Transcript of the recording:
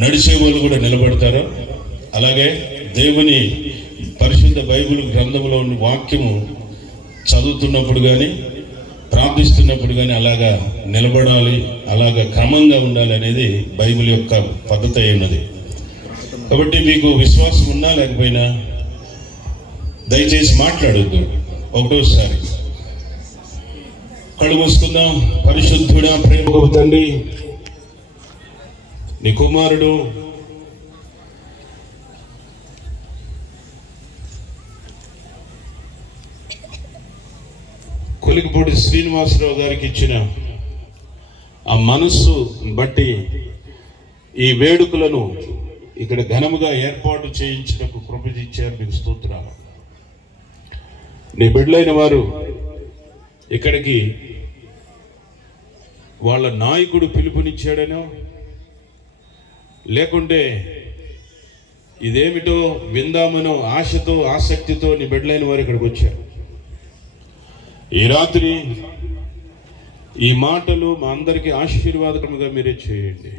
నడిచే వాళ్ళు కూడా నిలబడతారు. అలాగే దేవుని పరిశుద్ధ బైబిల్ గ్రంథంలో ఉన్న వాక్యము చదువుతున్నప్పుడు కానీ ప్రార్థిస్తున్నప్పుడు కానీ అలాగా నిలబడాలి, అలాగా క్రమంగా ఉండాలి అనేది బైబిల్ యొక్క పద్ధతి అయి ఉన్నది. కాబట్టి మీకు విశ్వాసం ఉన్నా లేకపోయినా దయచేసి మాట్లాడొద్దు. ఒకటోసారి కళ్ళు మూసుకుందాం. పరిశుద్ధుడా, ప్రేమ తండ్రి, నీ కుమారుడు కొలికిపూడి శ్రీనివాసరావు గారికి ఇచ్చిన ఆ మనస్సు బట్టి ఈ వేడుకలను ఇక్కడ ఘనముగా ఏర్పాటు చేయించినకు కృపజిచ్చారు. మీకు స్తోత్రాలు. నీ బిడ్డలైన వారు ఇక్కడికి వాళ్ళ నాయకుడు పిలుపునిచ్చాడనో లేకుంటే ఇదేమిటో విందామనో ఆశతో ఆసక్తితో నీ బిడ్డలైన వారు ఇక్కడికి వచ్చారు. ఈ రాత్రి ఈ మాటలు మా అందరికీ ఆశీర్వాదకరంగా మీరే చేయండి.